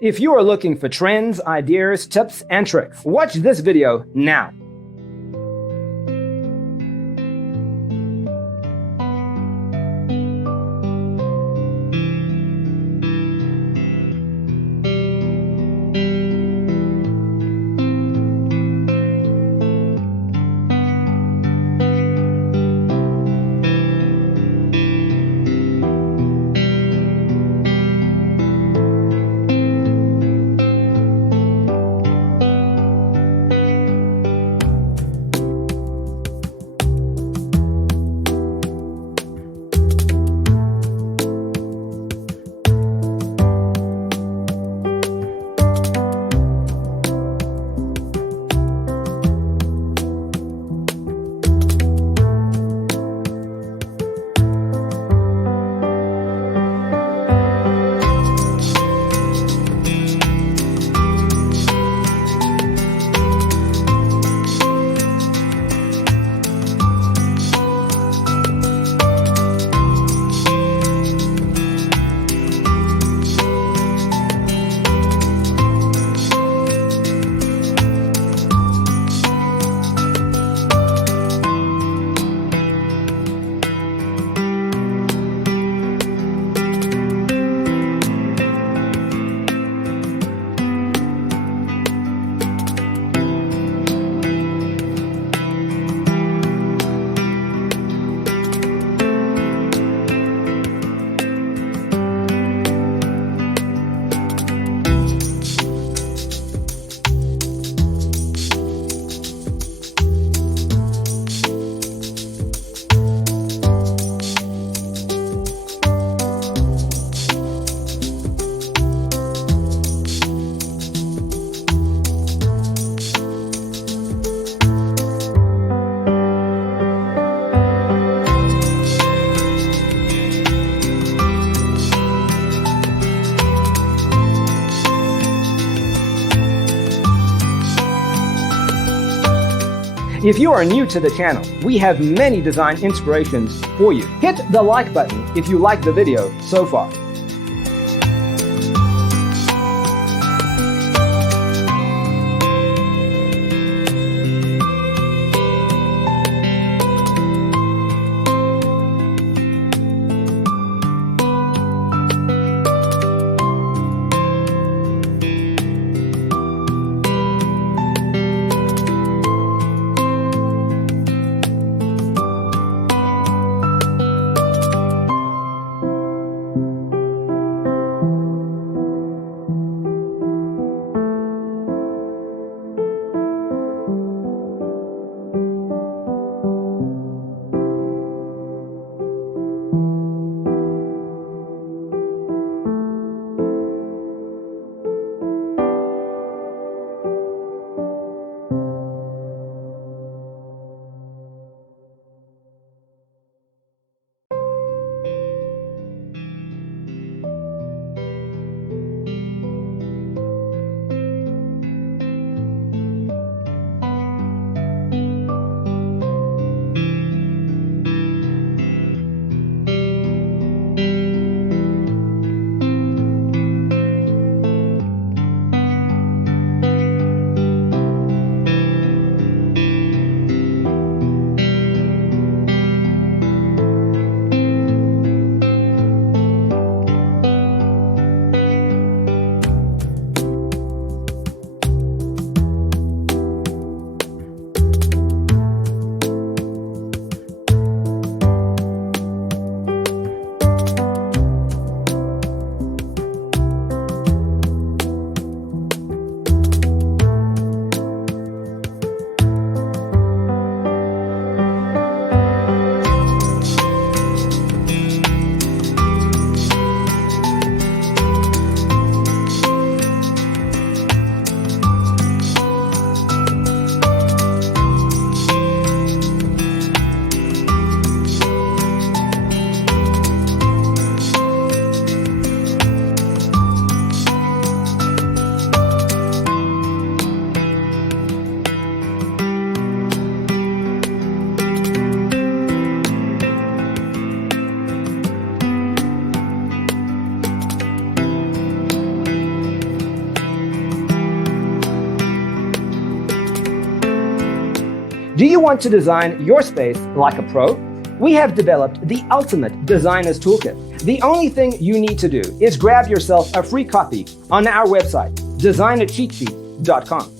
If you are looking for trends, ideas, tips, and tricks, watch this video now. If you are new to the channel, we have many design inspirations for you. Hit the like button if you like the video so far. Do you want to design your space like a pro? We have developed the ultimate designer's toolkit. The only thing you need to do is grab yourself a free copy on our website, designercheatsheet.com.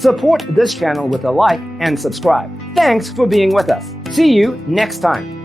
Support this channel with a like and subscribe. Thanks for being with us. See you next time.